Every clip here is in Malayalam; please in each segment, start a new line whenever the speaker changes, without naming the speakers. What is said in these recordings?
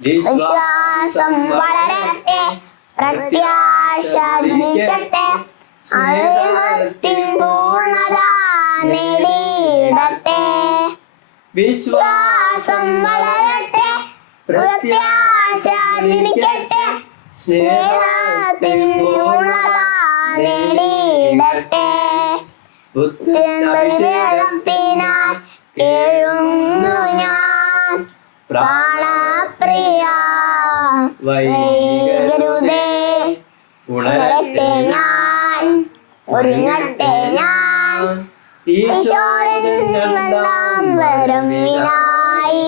ജീവിതം വിശ്വാസം വളരട്ടെ പ്രത്യാശ നിൽക്കട്ടെ. അദ്ദേഹത്തിൻ പൂർണത നേടിയിടട്ടെ. വിശ്വാസം വളരട്ടെ പ്രത്യാശ ജനിക്കട്ടെ സ്നേഹത്തിൻ പൂർണത നേടിയിടട്ടെ ബലിവേദത്തിനാൽ കേഴുന്നു ഞാൻ. പ്രാണപ്രിയ. വൈകരുതേ. ഉണരട്ടെ ഞാൻ. ഒരുങ്ങട്ടെ ഞാൻ. ഈശോരൻ രണ്ടാം വരവിനായി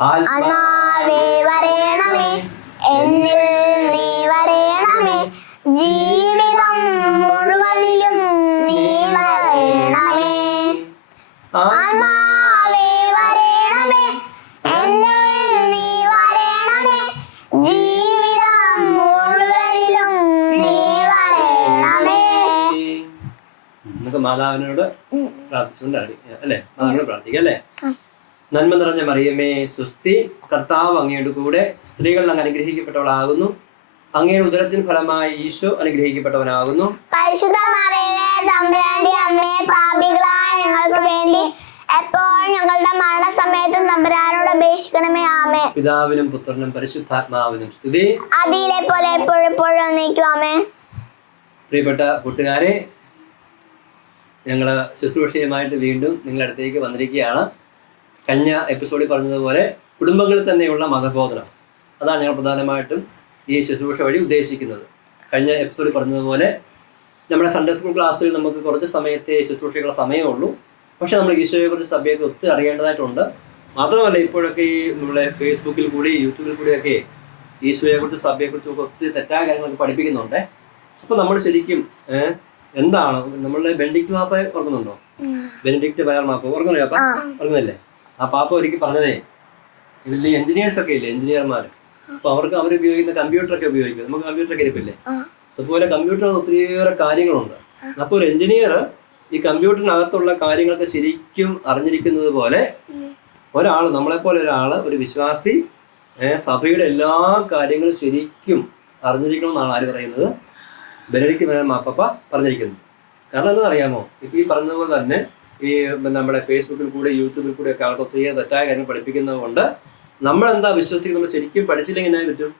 ആത്മാവേ വരേണമേ. എന്നിൽ നീ വരേണമേ. ജീവിതം മുഴുവനിലും നീ വരേണമേ. ആത്മാവേ വരേണമേ. എന്നിൽ നീ വരേണമേ. ജീവിതം മുഴുവനിലും നീ വരേണമേ.
നമുക്ക് മാതാവിനോട് പ്രാർത്ഥിച്ചുകൊണ്ടാണ് അല്ലേ? മാതാവിനോട് പ്രാർത്ഥിക്കാം അല്ലേ? നന്മ നിറഞ്ഞ മറിയമേ സുസ്തി കർത്താവ് അങ്ങയുടെ കൂടെ സ്ത്രീകൾ അങ്ങ് അനുഗ്രഹിക്കപ്പെട്ടവളാകുന്നു. അങ്ങയുടെ ഉദരത്തിൽ ഫലമായി ഈശോ അനുഗ്രഹിക്കപ്പെട്ടവനാകുന്നു.
പരിശുദ്ധ മറിയമേ തമ്പുരാന്റെ അമ്മയെ പാപികളായ ഞങ്ങൾക്ക് വേണ്ടി എപ്പോഴും ഞങ്ങളുടെ മരണസമയത്തും തമ്പുരാനോട് അപേക്ഷിക്കണമേ ആമേ
പിതാവിനും പുത്രനും പരിശുദ്ധാത്മാവിനും സ്തുതി.
അതിലെ പോലെ എപ്പോഴും എപ്പോഴും ആമേ
പ്രിയപ്പെട്ട കൂട്ടുകാരെ ഞങ്ങൾ ശുശ്രൂഷയുമായിട്ട് വീണ്ടും നിങ്ങളുടെ അടുത്തേക്ക് വന്നിരിക്കുകയാണ്. കഴിഞ്ഞ എപ്പിസോഡിൽ പറഞ്ഞതുപോലെ കുടുംബങ്ങളിൽ തന്നെയുള്ള മതബോധനം. അതാണ് ഞങ്ങൾ പ്രധാനമായിട്ടും ഈ ശുശ്രൂഷ വഴി ഉദ്ദേശിക്കുന്നത്. കഴിഞ്ഞ എപ്പിസോഡിൽ പറഞ്ഞതുപോലെ നമ്മുടെ സൺഡേ സ്കൂൾ ക്ലാസ്സിൽ നമുക്ക് കുറച്ച് സമയത്തെ ശുശ്രൂഷകളുടെ സമയമുള്ളൂ പക്ഷെ നമ്മൾ ഈശോയെക്കുറിച്ച് സഭയൊക്കെ ഒത്തിരി അറിയേണ്ടതായിട്ടുണ്ട്. മാത്രമല്ല ഇപ്പോഴൊക്കെ ഈ നമ്മളെ ഫേസ്ബുക്കിൽ കൂടി യൂട്യൂബിൽ കൂടിയൊക്കെ ഈശോയെക്കുറിച്ച് സഭയെക്കുറിച്ചും ഒത്തിരി തെറ്റായ കാര്യങ്ങളൊക്കെ പഠിപ്പിക്കുന്നുണ്ട്. അപ്പോൾ നമ്മൾ ശരിക്കും എന്താണ്? നമ്മളുടെ ബെൻഡിക്ട് മാപ്പ ഓർക്കുന്നുണ്ടോ? ബെനഡിക്ട് വയർ മാപ്പ. ഓർക്കുന്നില്ലേ അപ്പം? ഓർക്കുന്നില്ലേ? ആ പാപ്പ ഒരിക്കൽ പറഞ്ഞതേ ഇതിൽ എഞ്ചിനീയേഴ്സ് ഒക്കെ ഇല്ലേ എഞ്ചിനീയർമാർ അപ്പൊ അവർക്ക് അവർ ഉപയോഗിക്കുന്ന കമ്പ്യൂട്ടർ ഒക്കെ ഉപയോഗിക്കും. നമുക്ക് കമ്പ്യൂട്ടർ ഒക്കെ ഇരിപ്പില്ലേ? അതുപോലെ കമ്പ്യൂട്ടർ ഒത്തിരിയേറെ കാര്യങ്ങളുണ്ട്. അപ്പോൾ ഒരു എഞ്ചിനീയർ ഈ കമ്പ്യൂട്ടറിനകത്തുള്ള കാര്യങ്ങളൊക്കെ ശരിക്കും അറിഞ്ഞിരിക്കുന്നത് പോലെ ഒരാൾ നമ്മളെപ്പോലെ ഒരാൾ ഒരു വിശ്വാസി സഭയുടെ എല്ലാ കാര്യങ്ങളും ശരിക്കും അറിഞ്ഞിരിക്കണമെന്നാണ് ആര് പറയുന്നത്? ബെനഡിക്ക് മേനൻ മാപ്പപ്പ പറഞ്ഞിരിക്കുന്നത് കാരണം എന്താ അറിയാമോ? ഇപ്പൊ ഈ പറഞ്ഞതുപോലെ തന്നെ ഈ നമ്മുടെ ഫേസ്ബുക്കിൽ കൂടെ യൂട്യൂബിൽ കൂടെ ഒക്കെ ആൾക്ക് ഒത്തിരി തെറ്റായ കാര്യങ്ങൾ പഠിപ്പിക്കുന്നത് കൊണ്ട് നമ്മളെന്താ വിശ്വസിക്കുന്നത്? നമ്മൾ ശരിക്കും പഠിച്ചില്ലെങ്കിൽ എന്നാ പറ്റും?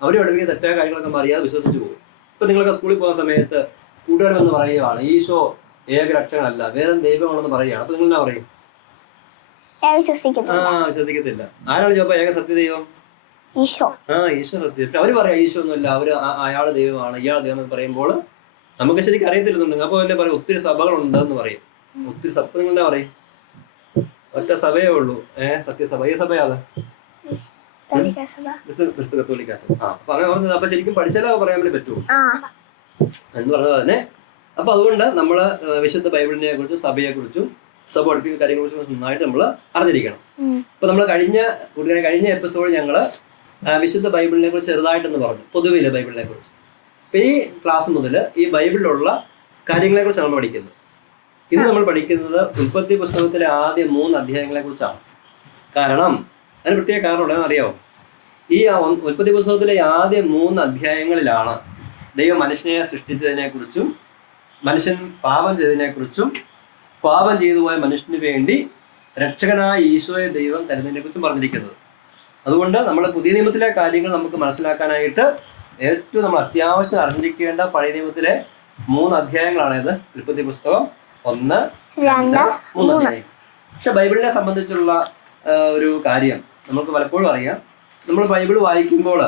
അവർ പഠിപ്പിക്കുന്ന തെറ്റായ കാര്യങ്ങളൊക്കെ നമ്മൾ അറിയാതെ വിശ്വസിച്ച് പോകും. ഇപ്പം നിങ്ങളൊക്കെ സ്കൂളിൽ പോകുന്ന സമയത്ത് കൂട്ടുകാരൻ എന്ന് പറയുകയാണ് ഈശോ ഏകരക്ഷകനല്ല വേറെ ദൈവമാണെന്ന് പറയുകയാണ്. അപ്പം നിങ്ങൾ എന്നാ പറയും?
ആ വിശ്വസിക്കത്തില്ല.
ആരാണ് ചോപ്പ ഏക സത്യദൈവം?
ഈശോ. ആ ഈശോ സത്യം
അവർ പറയാം ഈശോ ഒന്നുമല്ല അവർ അയാൾ ദൈവമാണ് ഇയാൾ ദൈവം എന്ന് പറയുമ്പോൾ നമുക്ക് ശരിക്കും അറിയത്തില്ലെന്നുണ്ടെങ്കിൽ അപ്പൊ എന്നെ പറയും ഒത്തിരി സഭകളുണ്ടെന്ന് പറയും. ഒത്തിരി സഭ നിങ്ങൾ എന്നാ പറയും. ഒറ്റ സഭയേ ഉള്ളൂ. ഏഹ് സത്യസഭ. ഈ സഭയാണ്? ക്രിസ്തു ക്രിസ്തു കത്തോലിക്ക സഭ ആ അപ്പൊ അങ്ങനെ പറഞ്ഞത്. അപ്പൊ ശരിക്കും പഠിച്ചാലേ പറയാൻ വേണ്ടി പറ്റുമോ എന്ന് പറഞ്ഞത് തന്നെ. അപ്പൊ അതുകൊണ്ട് നമ്മൾ വിശുദ്ധ ബൈബിളിനെ കുറിച്ചും സഭയെ കുറിച്ചും സഭ പഠിപ്പിക്കുന്ന കാര്യങ്ങളെ കുറിച്ചും നന്നായിട്ട് നമ്മൾ അറിഞ്ഞിരിക്കണം. അപ്പൊ നമ്മൾ കഴിഞ്ഞ കൂട്ടുകാരെ കഴിഞ്ഞ എപ്പിസോഡ് ഞങ്ങൾ വിശുദ്ധ ബൈബിളിനെ കുറിച്ച് ചെറുതായിട്ടെന്ന് പറഞ്ഞു. പൊതുവിലെ ബൈബിളിനെ കുറിച്ച് അപ്പൊ ഈ ക്ലാസ് മുതൽ ഈ ബൈബിളിലുള്ള കാര്യങ്ങളെ കുറിച്ചാണ് നമ്മൾ പഠിക്കുന്നത്. ഇന്ന് നമ്മൾ പഠിക്കുന്നത് ഉൽപ്പത്തി പുസ്തകത്തിലെ ആദ്യ മൂന്ന് അധ്യായങ്ങളെ കുറിച്ചാണ്. കാരണം അതിന് പ്രത്യേക കാരണം ഉണ്ടെന്ന് അറിയാമോ ഈ ഉൽപ്പത്തി പുസ്തകത്തിലെ ആദ്യ മൂന്ന് അധ്യായങ്ങളിലാണ് ദൈവം മനുഷ്യനെ സൃഷ്ടിച്ചതിനെ കുറിച്ചും മനുഷ്യൻ പാപം ചെയ്തതിനെ കുറിച്ചും പാപം ചെയ്തു പോയ മനുഷ്യന് വേണ്ടി രക്ഷകനായ ഈശോയെ ദൈവം തരുന്നതിനെ കുറിച്ചും പറഞ്ഞിരിക്കുന്നത്. അതുകൊണ്ട് നമ്മൾ പുതിയ നിയമത്തിലെ കാര്യങ്ങൾ നമുക്ക് മനസ്സിലാക്കാനായിട്ട് ഏറ്റവും നമ്മൾ അത്യാവശ്യം അറിഞ്ഞിരിക്കേണ്ട പഴയ നിയമത്തിലെ മൂന്ന് അധ്യായങ്ങളാണ് ഇത് ഉൽപ്പത്തി പുസ്തകം ഒന്ന് രണ്ട് മൂന്ന്. പക്ഷെ ബൈബിളിനെ സംബന്ധിച്ചുള്ള ഒരു കാര്യം നമുക്ക് പലപ്പോഴും അറിയാം. നമ്മൾ ബൈബിൾ വായിക്കുമ്പോൾ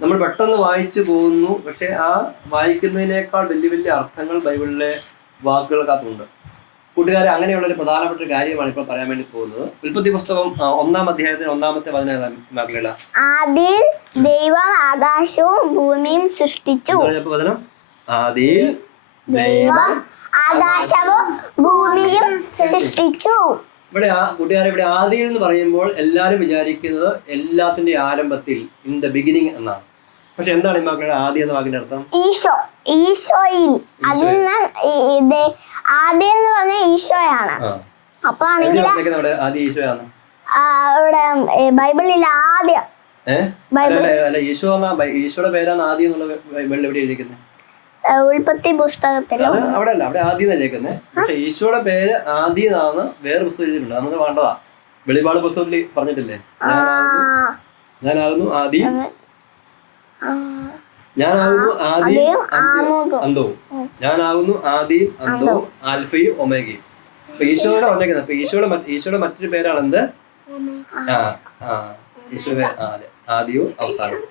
നമ്മൾ പെട്ടെന്ന് വായിച്ചു പോകുന്നു പക്ഷെ ആ വായിക്കുന്നതിനേക്കാൾ വലിയ വലിയ അർത്ഥങ്ങൾ ബൈബിളിലെ വാക്കുകൾക്കകത്തുണ്ട് കൂട്ടുകാരെ അങ്ങനെയുള്ള ഒരു പ്രധാനപ്പെട്ട ഒരു കാര്യമാണ് ഇപ്പോൾ പറയാൻ വേണ്ടി പോകുന്നത്. ഉൽപ്പത്തി പുസ്തകം ഒന്നാം അധ്യായത്തിന് ഒന്നാമത്തെ പതിനേഴാം ആദ്യം ദൈവം ആകാശവും ഭൂമിയും സൃഷ്ടിച്ചു. പതിനം ആദിയിൽ ദൈവം ആകാശവും ഭൂമിയും സൃഷ്ടിച്ചു. ഇവിടെ കൂട്ടുകാരെ ഇവിടെ ആദിയിൽ എന്ന് പറയുമ്പോൾ എല്ലാവരും വിചാരിക്കുന്നത് എല്ലാത്തിന്റെ ആരംഭത്തിൽ ഇൻ ദ ബിഗിനിങ് എന്നാണ്. പക്ഷെ എന്താണ് ഈ മക്കളുടെ ആദ്യം എന്ന വാക്കിന്റെ അർത്ഥം? ഈശോ ഈശോയിൽ. അതിൽ നിന്ന് ആദ്യം എന്ന് പറഞ്ഞ ഈശോയാണ്. അപ്പൊ ആണെങ്കിൽ ആദ്യം ഈശോയാണ്. ഇവിടെ ബൈബിളിൽ ആദ്യം. ഈശോ ഈശോയുടെ പേരാണ് ആദ്യം എന്നുള്ള ബൈബിളിൽ എവിടെ എഴുതിയിരിക്കുന്നത്? ഏ, ഉൽപ്പത്തി പുസ്തകത്തിലും അവിടെ അല്ല അവിടെ ആദ്യം എഴുതിയിരിക്കുന്നത് പക്ഷെ ഈശോയുടെ പേര് ആദ്യം എന്നാണ് വേറെ പുസ്തകം എഴുതിയിട്ടുണ്ട്. നമുക്ക് വേണ്ടതാ. വെളിപാട് പുസ്തകത്തിൽ പറഞ്ഞിട്ടില്ലേ? ഞാനാകുന്നു ആദി. ഞാനാകുന്നു ആദി ആദ്യം. അന്തവും ഞാനാകുന്നു ആദ്യം അന്തവും ആൽഫയും ഒമേഗയും. അപ്പൊ ഈശോയുടെ പറഞ്ഞേക്കുന്നത് അപ്പൊ ഈശോയുടെ ഈശോയുടെ മറ്റൊരു പേരാണ് എന്ത് ആ ആ. ഈശോയുടെ ആദ്യവും അവസാനവും.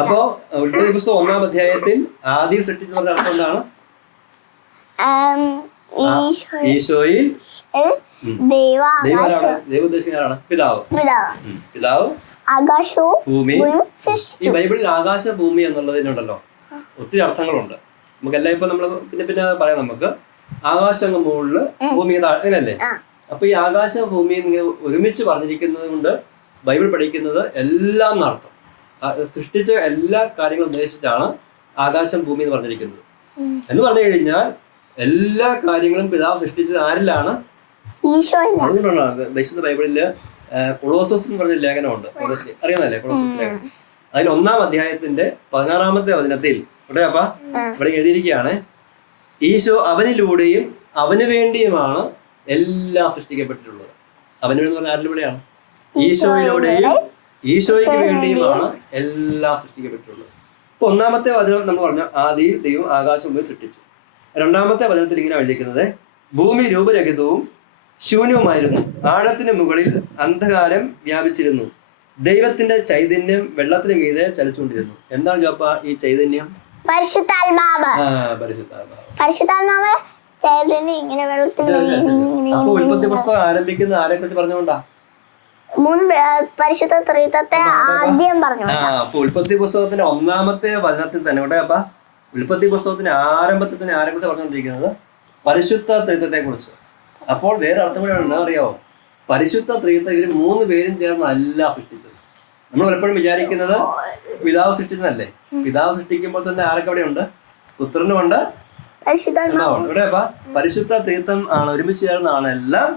അപ്പോ പുസ്തകം ഒന്നാം അധ്യായത്തിൽ ആദ്യം സൃഷ്ടിച്ചു പറഞ്ഞ അർത്ഥം എന്താണ്? ഈശോയിൽ. ഈശോയിൽ ദൈവ ദൈവം ആരാണ്? ദൈവം ഉദ്ദേശിക്കുന്ന ആരാണ് പിതാവ്. പിതാവ്. ആകാശവും ഭൂമിയും ഈ ബൈബിളിൽ ആകാശ ഭൂമി എന്നുള്ളതിനുണ്ടല്ലോ. ഒത്തിരി അർത്ഥങ്ങളുണ്ട്. നമുക്ക് എല്ലാം ഇപ്പൊ നമ്മൾ പിന്നെ പിന്നെ പറയാം നമുക്ക്. ആകാശം മുകളിൽ ഭൂമി അങ്ങനല്ലേ അങ്ങനെയല്ലേ അപ്പൊ ഈ ആകാശ ഭൂമി ഒരുമിച്ച് പറഞ്ഞിരിക്കുന്നത് കൊണ്ട് ബൈബിൾ പഠിക്കുന്നത് എല്ലാം ആ, സൃഷ്ടിച്ച എല്ലാ കാര്യങ്ങളും ഉദ്ദേശിച്ചാണ് ആകാശം ഭൂമി എന്ന് പറഞ്ഞിരിക്കുന്നത് എന്ന് പറഞ്ഞു കഴിഞ്ഞാൽ എല്ലാ കാര്യങ്ങളും പിതാവ് സൃഷ്ടിച്ചത് ആരിലാണ്? അതുകൊണ്ടാണ് വിശുദ്ധ ബൈബിളിൽ കൊളോസസ് എന്ന് പറഞ്ഞ ലേഖനമുണ്ട്. അറിയുന്നല്ലേ കൊളോസസ് ലേഖനം. അതിൽ ഒന്നാം അധ്യായത്തിന്റെ പതിനാറാമത്തെ വചനത്തിൽ ഇവിടെ അപ്പ? ഇവിടെ എഴുതിയിരിക്കുകയാണ് ഈശോ അവനിലൂടെയും അവന് വേണ്ടിയുമാണ് എല്ലാം സൃഷ്ടിക്കപ്പെട്ടിട്ടുള്ളത്. അവന് വേണ്ടി പറഞ്ഞ ആരിലൂടെയാണ്? ഈശോയിലൂടെയും ഈശോയ്ക്ക് വേണ്ടിയുമാണ് എല്ലാം സൃഷ്ടിക്കപ്പെട്ടിട്ടുള്ളത്. ഇപ്പൊ ഒന്നാമത്തെ വചനം നമ്മൾ പറഞ്ഞ ആദിയിൽ ദൈവം ആകാശം പോയി സൃഷ്ടിച്ചു. രണ്ടാമത്തെ വചനത്തിൽ ഇങ്ങനെ എഴുതിയിരിക്കുന്നത് ഭൂമി രൂപരഹിതവും ശൂന്യവുമായിരുന്നു. ആഴത്തിന് മുകളിൽ അന്ധകാരം വ്യാപിച്ചിരുന്നു. ദൈവത്തിന്റെ ചൈതന്യം വെള്ളത്തിന് മീതെ ചലിച്ചുകൊണ്ടിരുന്നു. എന്താണ് ജോപ്പ ഈ ചൈതന്യം? പരിശുദ്ധാത്മാവ്. പരിശുദ്ധാത്മാവ്. പരിശുദ്ധാത്മാവ് ചൈതന്യം ഇങ്ങനെ വെള്ളത്തിൽ ഇങ്ങനെ അപ്പൊ ഉൽപ്പത്തി പുസ്തകം ആരംഭിക്കുന്ന ആരെ കുറിച്ച് പറഞ്ഞുകൊണ്ടാ? മുൻപ് ആ, പരിശുദ്ധ ത്രിത്വത്തെ ആദ്യം പറഞ്ഞു. ആ അപ്പൊ ഉൽപ്പത്തി പുസ്തകത്തിന്റെ ഒന്നാമത്തെ വചനത്തിൽ തന്നെ ഇവിടെ അപ്പ ഉൽപ്പത്തി പുസ്തകത്തിന്റെ ആരംഭത്തിൽ തന്നെ ആരെ കുറിച്ച് പറഞ്ഞുകൊണ്ടിരിക്കുന്നത് പരിശുദ്ധ ത്രിത്വത്തെ കുറിച്ച് അപ്പോൾ വേറെ അർത്ഥം കൂടെ ഉണ്ട് അറിയാവോ? പരിശുദ്ധ ത്രിത്വം ഇവർ മൂന്ന് പേരും ചേർന്ന് അല്ല സൃഷ്ടിച്ചത്. നമ്മൾ പലപ്പോഴും വിചാരിക്കുന്നത് പിതാവ് സൃഷ്ടിച്ചതല്ലേ? പിതാവ് സൃഷ്ടിക്കുമ്പോൾ തന്നെ ആരൊക്കെ അവിടെ ഉണ്ട് പുത്രനും ഉണ്ട്. ഇവിടെ പരിശുദ്ധ തീർത്ഥം ആണ് ഒരുമിച്ച് ചേർന്നാണ് എല്ലാം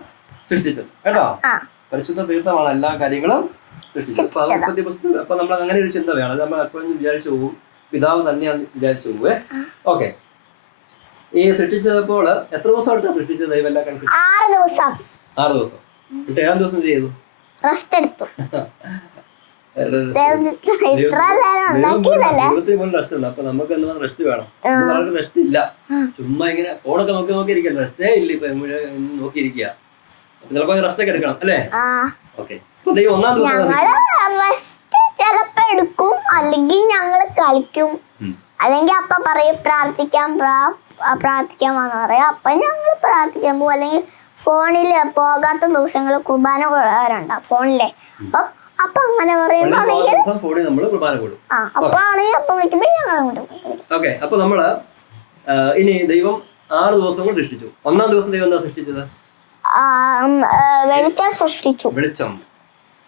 സൃഷ്ടിച്ചത്. കേട്ടോ? പരിശുദ്ധ തീർത്ഥമാണ് എല്ലാ കാര്യങ്ങളും സൃഷ്ടിച്ചത്. ഉൽപ്പത്തി പുസ്തകം അപ്പൊ നമ്മൾ അങ്ങനെ ഒരു ചിന്ത വേണം. നമ്മൾ എപ്പോഴും വിചാരിച്ചു പോകും പിതാവ് തന്നെയാണ് വിചാരിച്ചു പോവേ. ഓക്കെ. ഈ സൃഷ്ടിച്ചപ്പോൾ എത്ര ദിവസം എടുത്താ സൃഷ്ടിച്ചത് ദൈവം എല്ലാ കാര്യം ആറ് ദിവസം. ആറ് ദിവസം. എന്നിട്ട് ഏഴാം ദിവസം ചെയ്തു? റെസ്റ്റ് എടുത്തു. അപ്പൊ നമുക്ക് എന്താ റെസ്റ്റ് വേണം. നമുക്ക് റെസ്റ്റ് ഇല്ല. ചുമ്മാ ഇങ്ങനെ ഫോണൊക്കെ നോക്കി നോക്കിയിരിക്കല്ലോ റെസ്റ്റേ ഇല്ല ഇപ്പൊ. നോക്കിയിരിക്കുക ചിലപ്പോ റെസ്റ്റ് ഒക്കെ എടുക്കണം അല്ലേ? ആ. ഓക്കെ. ഒന്നാം ദിവസം ഞങ്ങൾ റെസ്റ്റ് ചിലപ്പോ എടുക്കും അല്ലെങ്കിൽ ഞങ്ങൾ കളിക്കും. അല്ലെങ്കിൽ അപ്പ പറയും പ്രാർത്ഥിക്കാൻ പ്രാ- പ്രാർത്ഥിക്കാൻ വന്ന് പറയാം. അപ്പൊ ഞങ്ങൾ പ്രാർത്ഥിക്കാൻ പോകും അല്ലെങ്കിൽ ഫോണിൽ പോകാത്ത ദിവസങ്ങൾ കുർബാന കൊള്ളാറുണ്ടാവും ഫോണിലെ. അപ്പൊ അപ്പൊ അങ്ങനെ പറയുമ്പോൾ അപ്പൊ ആണെങ്കിൽ അപ്പൊ വിളിക്കുമ്പോ ഞങ്ങൾ അങ്ങോട്ട് പോകും. ഓക്കെ. അപ്പൊ നമ്മൾ ഇനി ദൈവം ആറ് ദിവസം കൊണ്ട് സൃഷ്ടിച്ചു. ഒന്നാം ദിവസം ദൈവം എന്താ സൃഷ്ടിച്ചത്? വെളിച്ചം സൃഷ്ടിച്ചു. വെളിച്ചം.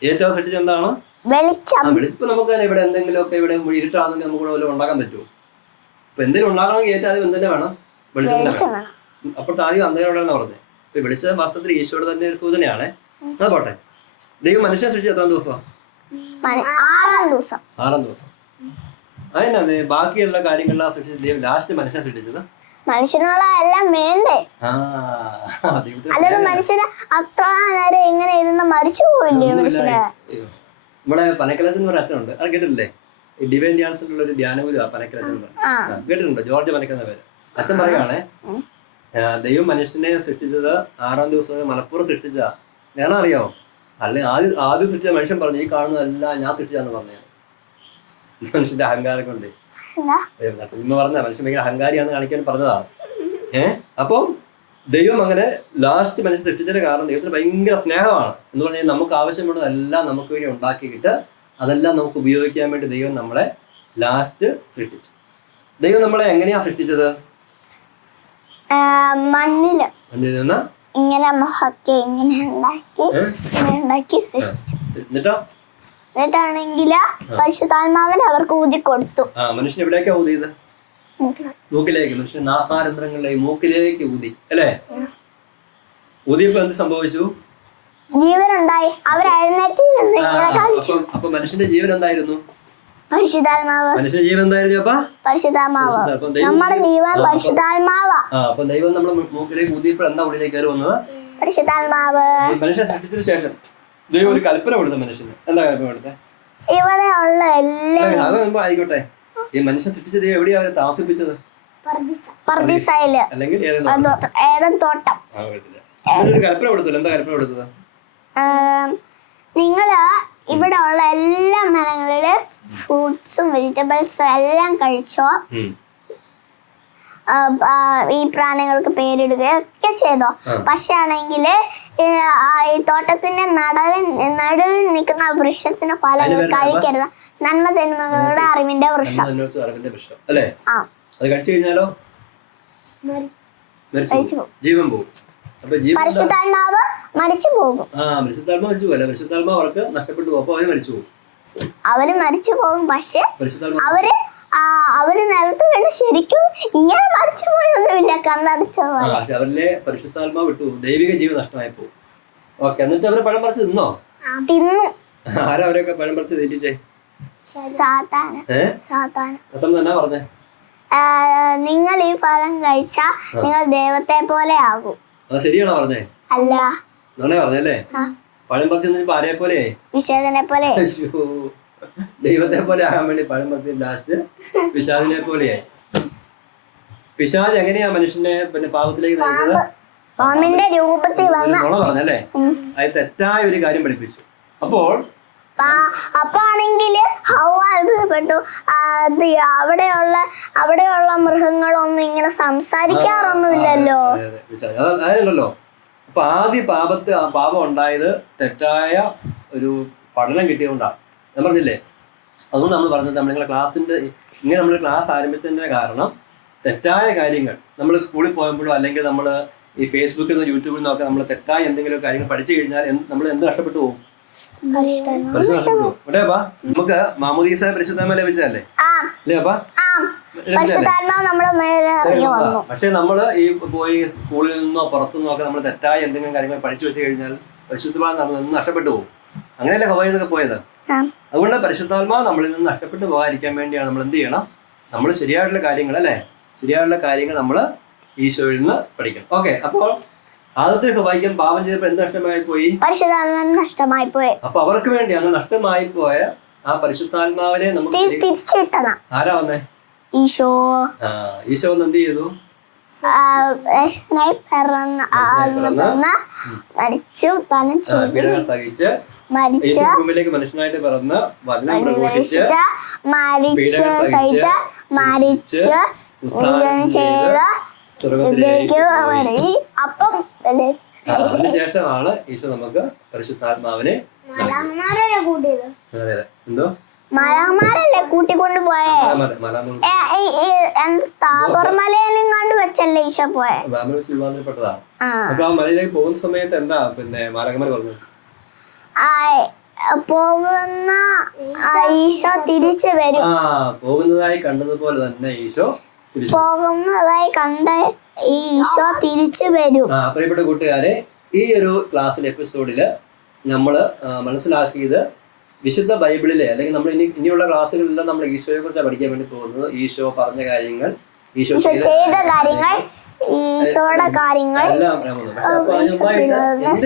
ഏറ്റവും സൃഷ്ടിച്ചത് എന്താണ്? വെളിച്ചം. വെളിച്ചം നമുക്ക് ഇവിടെ ഇവിടെ എന്തെങ്കിലുമൊക്കെ ഇവിടെ ഇരുട്ടാണെങ്കിൽ നമുക്ക് ഇവിടെ വല്ലതും ഉണ്ടാക്കാൻ പറ്റുമോ? ഇപ്പൊ എന്തെങ്കിലും ഉണ്ടാക്കണമെങ്കിൽ ഏറ്റവും ആദ്യം വേണം? വെളിച്ചം തന്നെ വേണം. അപ്പോഴത്തെ ആദ്യം അന്ധകാരോടാണ് പറഞ്ഞത്. ഇപ്പൊ വെളിച്ച മാസത്തിൽ ഈശോയുടെ തന്നെ ഒരു സൂചനയാണ്. അത് പോട്ടെ. ദൈവം മനുഷ്യനെ സൃഷ്ടിച്ച എത്രാം ദിവസമാണ്? ആറാം ദിവസം. ആറാം ദിവസം. ബാക്കിയുള്ള കാര്യങ്ങളെല്ലാം സൃഷ്ടിച്ചത് ദൈവം ലാസ്റ്റ് മനുഷ്യനെ സൃഷ്ടിച്ചത്? മനുഷ്യനുള്ള എല്ലാം വേണ്ടേ അല്ലാതെ മനുഷ്യന് അത്ര നേരം എങ്ങനെ ഇരുന്ന് മരിച്ചു പോയില്ലേ മനുഷ്യന്? നമ്മളെ പനക്കലച്ചൻ പറഞ്ഞ അച്ഛനുണ്ട്. അത് കേട്ടിട്ടില്ലേ? ഡിവൈൻ ഡാൻസിലുള്ള ഒരു ധ്യാനഗുരു പനക്കലച്ചൻ കേട്ടിട്ടുണ്ടോ? ജോർജ് പനക്കുന്ന പേര്. അച്ഛൻ പറയുകയാണേ ദൈവം മനുഷ്യനെ സൃഷ്ടിച്ചത് ആറാം ദിവസം മലപ്പുറം സൃഷ്ടിച്ചതാ. ഞാൻ അറിയാമോ അല്ലെ ആദ്യം ആദ്യം സൃഷ്ടിച്ച മനുഷ്യൻ പറഞ്ഞു ഈ കാണുന്നതെല്ലാം ഞാൻ സൃഷ്ടിച്ചാന്ന് പറഞ്ഞു മനുഷ്യന്റെ അഹങ്കാരം കൊണ്ട്. പറഞ്ഞ മനുഷ്യൻ ഭയങ്കര അഹങ്കാരിയാണെന്ന് കാണിക്കാൻ പറഞ്ഞതാണ്. ഏഹ് അപ്പം ദൈവം അങ്ങനെ ലാസ്റ്റ് മനുഷ്യൻ സൃഷ്ടിച്ചതിന്റെ കാരണം ദൈവത്തിന് ഭയങ്കര സ്നേഹമാണ്. എന്ന് പറഞ്ഞാൽ നമുക്ക് ആവശ്യമുള്ളതെല്ലാം നമുക്ക് വേണ്ടി ഉണ്ടാക്കിയിട്ട് അതെല്ലാം നമുക്ക് ഉപയോഗിക്കാൻ വേണ്ടി ദൈവം നമ്മളെ ലാസ്റ്റ് സൃഷ്ടിച്ചു. ദൈവം നമ്മളെ എങ്ങനെയാ സൃഷ്ടിച്ചത്? മണ്ണിൽ മണ്ണിൽ നിന്ന് ഇങ്ങനെ ഇങ്ങനെ ഉണ്ടാക്കി ഇങ്ങനെ ഉണ്ടാക്കി സൃഷ്ടിച്ചു. എന്നിട്ടോ? എന്നിട്ടാണെങ്കിൽ പരിശുദ്ധാത്മാവൻ അവർക്ക് ഊതി കൊടുത്തു ആ മനുഷ്യൻ എവിടേക്കാ ഊതിയത്? മൂക്കിലേക്ക് മനുഷ്യൻ നാസാരന്ധ്രങ്ങളിലേക്ക് മൂക്കിലേക്ക് ഊതി അല്ലേ? ഊതിയപ്പോ എന്ത് സംഭവിച്ചു? അവർ എഴുന്നേറ്റ് ആ, ഇങ്ങനെ കളിച്ചു അപ്പം മനുഷ്യന്റെ ജീവൻ എന്തായിരുന്നു? പരിശുദ്ധാത്മാവ്. മനുഷ്യന്റെ ജീവൻ എന്തായിരുന്നു അപ്പാ? പരിശുദ്ധാത്മാവ്. നമ്മുടെ ജീവൻ പരിശുദ്ധാത്മാവ. ആ അപ്പൊ ദൈവം നമ്മുടെ മൂ- മൂക്കിലേക്ക് ഊതിയപ്പോൾ എന്താ ഉള്ളിലേക്ക് കയറി വന്നത്? പരിശുദ്ധാത്മാവ്. ഈ മനുഷ്യനെ സൃഷ്ടിച്ചതിന് ശേഷം. ദൈവം ഒരു കൽപ്പന കൊടുത്ത മനുഷ്യന്. എന്താ കൽപ്പന കൊടുത്തേ? ഇവിടെ ഉള്ള എല്ലാ അത് മുമ്പ് ആയിക്കോട്ടെ. ഈ മനുഷ്യൻ സൃഷ്ടിച്ച ദൈവം എവിടെയാ അവരെ താമസിപ്പിച്ചത്? പർദിസയിൽ. അല്ലെങ്കിൽ ഏതൻ തോട്ടം. ഒരു കൽപ്പന കൊടുത്തല്ലോ. എന്താ കൽപ്പന കൊടുത്തത്? നിങ്ങൾ ഇവിടെ ഉള്ള എല്ലാ മരങ്ങളിലും ഫ്രൂട്ട്സും വെജിറ്റബിൾസും എല്ലാം കഴിച്ചോ? ഈ പ്രാണികൾക്ക് പേരിടുകയൊക്കെ ചെയ്തോ? പക്ഷെ ആണെങ്കിൽ ഈ തോട്ടത്തിന്റെ നടുവിൽ നടുവിൽ നിൽക്കുന്ന വൃക്ഷത്തിന് ഫലങ്ങൾ കഴിക്കരുത്. നന്മ തിന്മകളുടെ അറിവിന്റെ വൃക്ഷം. അല്ലേ? അത് കഴിച്ചു കഴിഞ്ഞാലോ? ജീവൻ പോകും. പരിശുദ്ധാത്മാവ് മരിച്ചു പോകും. ആ പരിശുദ്ധാത്മ മരിച്ചു പോകല്ല പരിശുദ്ധാത്മ അവർക്ക് നഷ്ടപ്പെട്ടു പോകും. അപ്പൊ അവർ മരിച്ചു പോകും. അവർ മരിച്ചു പോകും. പക്ഷെ അവർ അവർ നിലത്ത് വീണ് ശരിക്കും ഇങ്ങനെ മരിച്ചു പോയൊന്നുമില്ല കണ്ണടച്ച പോലെ അവരിലെ പരിശുദ്ധാത്മാ വിട്ടു. ദൈവിക ജീവൻ നഷ്ടമായി പോകും ഓക്കെ എന്നിട്ട് അവർ പഴം പറിച്ച് തിന്നോ? തിന്നു. ആരാ അവരൊക്കെ പഴം പറിച്ച് തെറ്റിച്ചേ തന്നെ പറഞ്ഞേ. നിങ്ങൾ ഈ പഴം കഴിച്ചാ നിങ്ങൾ ദൈവത്തെ പോലെ ആകും. ശരിയാണോ പറഞ്ഞേ? അല്ല. പറഞ്ഞല്ലേ പഴം പറിച്ചു ആരെ പോലെ വിശേഷനെ പോലെ. ദൈവത്തെ പോലെ ആകാൻ വേണ്ടി പഴം പറിച്ച് ലാസ്റ്റ് പിശാദിനെ പോലെയായി. പിശാജ് എങ്ങനെയാ മനുഷ്യനെ പിന്നെ പാപത്തിലേക്ക് നയിച്ചത്? പാമ്പിന്റെ രൂപത്തിൽ നുണ പറഞ്ഞല്ലേ? അത് തെറ്റായ ഒരു കാര്യം പഠിപ്പിച്ചു. അപ്പോൾ അപ്പൊ ആണെങ്കിൽ ഹൗവ അത്ഭുതപ്പെട്ടു അത് അവിടെയുള്ള അവിടെയുള്ള മൃഗങ്ങളൊന്നും ഇങ്ങനെ സംസാരിക്കാറൊന്നുമില്ലല്ലോ. അതല്ലല്ലോ അപ്പൊ ആദ്യ പാപത്ത് ആ പാപം ഉണ്ടായത് തെറ്റായ ഒരു പഠനം കിട്ടിയതുകൊണ്ടാണ്. ഞാൻ പറഞ്ഞില്ലേ? അതുകൊണ്ട് നമ്മൾ പറഞ്ഞത് നമ്മൾ നിങ്ങളുടെ ക്ലാസ്സിന്റെ ഇങ്ങനെ നമ്മൾ ക്ലാസ് ആരംഭിച്ചതിന്റെ കാരണം തെറ്റായ കാര്യങ്ങൾ. നമ്മൾ സ്കൂളിൽ പോകുമ്പോഴോ അല്ലെങ്കിൽ നമ്മൾ ഈ ഫേസ്ബുക്കിൽ നിന്ന് യൂട്യൂബിൽ നിന്നൊക്കെ നമ്മൾ തെറ്റായ എന്തെങ്കിലും കാര്യങ്ങൾ പഠിച്ചു കഴിഞ്ഞാൽ നമ്മൾ എന്ത് കഷ്ടപ്പെട്ടു പോകും? നഷ്ടപ്പെട്ടു നമുക്ക് മാമോദീസ പരിശുദ്ധമ ലഭിച്ചതല്ലേ അല്ലേ അപ്പാ പക്ഷെ നമ്മൾ ഈ പോയി സ്കൂളിൽ നിന്നോ പുറത്തുനിന്നോ ഒക്കെ നമ്മൾ തെറ്റായ എന്തെങ്കിലും കാര്യങ്ങൾ പഠിച്ചു വെച്ച് കഴിഞ്ഞാൽ പരിശുദ്ധമായി നമ്മൾ നിന്ന് നഷ്ടപ്പെട്ടു പോകും? അങ്ങനെയല്ലേ ഹവായി പോയത്. അതുകൊണ്ട് പരിശുദ്ധാത്മാവ് നമ്മളിൽ നിന്ന് നഷ്ടപ്പെട്ടു പോകാതിരിക്കാൻ വേണ്ടിയാണ് നമ്മൾ എന്ത് ചെയ്യണം? നമ്മൾ ശരിയായിട്ടുള്ള കാര്യങ്ങൾ അല്ലേ? ശരിയായിട്ടുള്ള കാര്യങ്ങൾ നമ്മൾ ഈശോയിൽ നിന്ന് പഠിക്കണം. ഓക്കെ അപ്പോൾ ആദ്യത്തെ ഹവായിക്കാൻ പാപം ചെയ്തപ്പോൾ എന്ത് നഷ്ടമായി പോയി? നഷ്ടമായി പോയി. അപ്പൊ അവർക്ക് വേണ്ടി അങ്ങ് നഷ്ടമായി പോയ ആ പരിശുദ്ധാത്മാവിനെ നമുക്ക് തിരിച്ചിട്ടണം ആരാ വന്നേ? ഈശോ. ആ ഈശോ വന്ന് എന്ത് പിറന്ന മരിച്ചു. ചെയ്തു സഹിച്ച് മനുഷ്യനായിട്ട് പിറന്ന് വചനം പ്രഘോഷിച്ച് മരിച്ച സഹിച്ച മരിച്ച് ചെയ്ത സ്വർഗത്തിലേക്ക് അപ്പം അതിനുശേഷമാണ് ഈശോ നമുക്ക് പരിശുദ്ധാത്മാവിനെ എന്തോ? മലമാരല്ലേ കൂട്ടിക്കൊണ്ട് പോയേ? താപർമലയിലും കണ്ടു വെച്ചല്ലേ ഈശോ പോയെ? അപ്പൊ ആ മലയിലേക്ക് പോകുന്ന സമയത്ത് എന്താ പിന്നെ മാരകമാര് പറഞ്ഞത്? ആ, പോകുന്ന ഈശോ തിരിച്ചു വരും. പോകുന്നതായി കണ്ടതുപോലെ തന്നെ ഈശോ പോകുന്നതായി കണ്ട് ഈശോ തിരിച്ചു വരും. പ്രിയപ്പെട്ട കൂട്ടുകാരെ ഈ ഒരു ക്ലാസ്സിലെ എപ്പിസോഡിൽ നമ്മൾ മനസ്സിലാക്കിയത് വിശുദ്ധ ബൈബിളിലെ അല്ലെങ്കിൽ നമ്മൾ ഇനി ഇനിയുള്ള ക്ലാസ്സുകളിലെല്ലാം നമ്മൾ ഈശോയെ കുറിച്ച് പഠിക്കാൻ വേണ്ടി പോകുന്നത്. ഈശോ പറഞ്ഞ കാര്യങ്ങൾ ഈശോ ചെയ്ത കാര്യങ്ങൾ ഈശോയുടെ കാര്യങ്ങൾ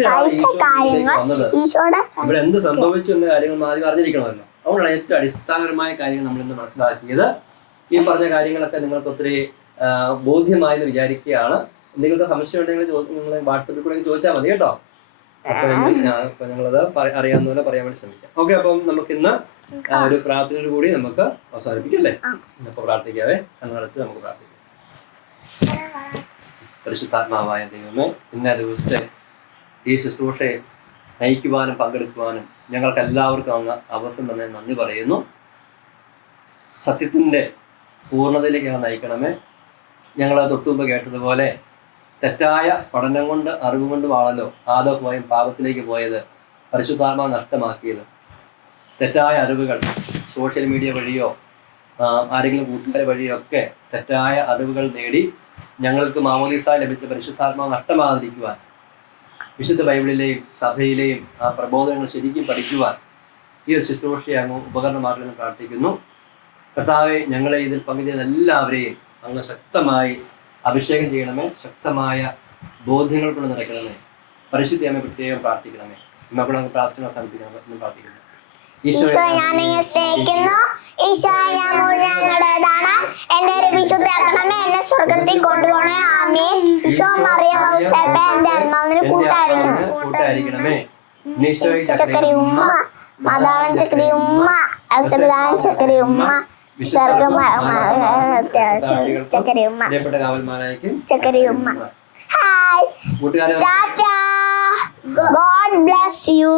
സഹിച്ച കാര്യങ്ങൾ ഈശോയുടെ ഇവിടെ എന്ത് സംഭവിച്ചു എന്ന കാര്യങ്ങൾ ആദ്യം അറിഞ്ഞിരിക്കണമല്ലോ. അതുകൊണ്ടാണ് ഏറ്റവും അടിസ്ഥാനപരമായ കാര്യങ്ങൾ നമ്മൾ ഇന്ന് മനസ്സിലാക്കിയത്. ഈ പറഞ്ഞ കാര്യങ്ങളൊക്കെ നിങ്ങൾക്ക് ഒത്തിരി ബോധ്യമായെന്ന് വിചാരിക്കുകയാണ്. നിങ്ങൾക്ക് സംശയം ഉണ്ടെങ്കിൽ നിങ്ങൾ വാട്സപ്പിൽ കൂടെ ചോദിച്ചാൽ മതി കേട്ടോ. അപ്പൊ ഞങ്ങളത് അറിയാവുന്ന പോലെ പറയാൻ വേണ്ടി ശ്രമിക്കാം. ഓക്കെ അപ്പം നമുക്ക് ഇന്ന് ഒരു പ്രാർത്ഥനയോട് കൂടി നമുക്ക് അവസാനിപ്പിക്കാം അല്ലേ? അപ്പൊ പ്രാർത്ഥിക്കാവേ. കണ്ണടച്ച് നമുക്ക് പ്രാർത്ഥിക്കാം. പരിശുദ്ധാത്മാവായ ദൈവമേ ഇന്ന ദിവസത്തെ ഈ ശുശ്രൂഷയെ നയിക്കുവാനും പങ്കെടുക്കുവാനും ഞങ്ങൾക്ക് എല്ലാവർക്കും അങ്ങ് അവസരം തന്നെ നന്ദി പറയുന്നു. സത്യത്തിന്റെ പൂർണതയിലേക്ക് ഞങ്ങൾ നയിക്കണമേ. ഞങ്ങൾ തൊട്ടുമുമ്പ് കേട്ടതുപോലെ തെറ്റായ പഠനം കൊണ്ട് അറിവ് കൊണ്ടുമാണല്ലോ ആദോഹമായും പാപത്തിലേക്ക് പോയത് പരിശുദ്ധാത്മാവ് നഷ്ടമാക്കിയത്. തെറ്റായ അറിവുകൾ സോഷ്യൽ മീഡിയ വഴിയോ ആരെങ്കിലും കൂട്ടുകാരെ വഴിയോ ഒക്കെ തെറ്റായ അറിവുകൾ നേടി ഞങ്ങൾക്ക് മാമോദീസ ലഭിച്ച പരിശുദ്ധാത്മാവ് നഷ്ടമാകാതിരിക്കുവാൻ വിശുദ്ധ ബൈബിളിലെയും സഭയിലെയും ആ പ്രബോധനങ്ങൾ ശരിക്കും പഠിക്കുവാൻ ഈ ഒരു ശുശ്രൂഷയെ അങ്ങ് ഉപകരണമാക്കണമെന്ന് പ്രാർത്ഥിക്കുന്നു. കർത്താവെ ഞങ്ങളെ ഇതിൽ പങ്കുചേരുന്ന എല്ലാവരെയും അങ്ങ് ശക്തമായി അഭിഷേകം ചെയ്യണമേ ശക്തമായ ബോധ്യങ്ങൾ കൊണ്ട് നിറയ്ക്കണമേ പരിശുദ്ധി അമ്മ പ്രത്യേകം പ്രാർത്ഥിക്കണമേ. മക്കളെ പ്രാർത്ഥന അവസാനിപ്പിക്കണം പ്രാർത്ഥിക്കുന്നു. ഈശോ നിന്നെ സ്നേഹിക്കുന്നു. ഈശോ ഞാൻ മുഴുവൻ ഞങ്ങളുടേതാണ് എന്റെ ഒരു വിശുദ്ധാക്കണമേ എന്നെ സ്വർഗത്തിൽ കൊണ്ടുപോകണേ. ആമേ ഈശോ മറിയ മൗസേപ്പ എന്റെ ആത്മാവിന് കൂട്ടായിരിക്കണമേ. ചക്കരി ഉമ്മ മാതാവൻ ചക്കരി ഉമ്മ അസപിതാവൻ ചക്കരി ഉമ്മ ചക്കരി ഉമ്മ. ചക്കരി ഉമ്മ. ഹായ്. God bless you.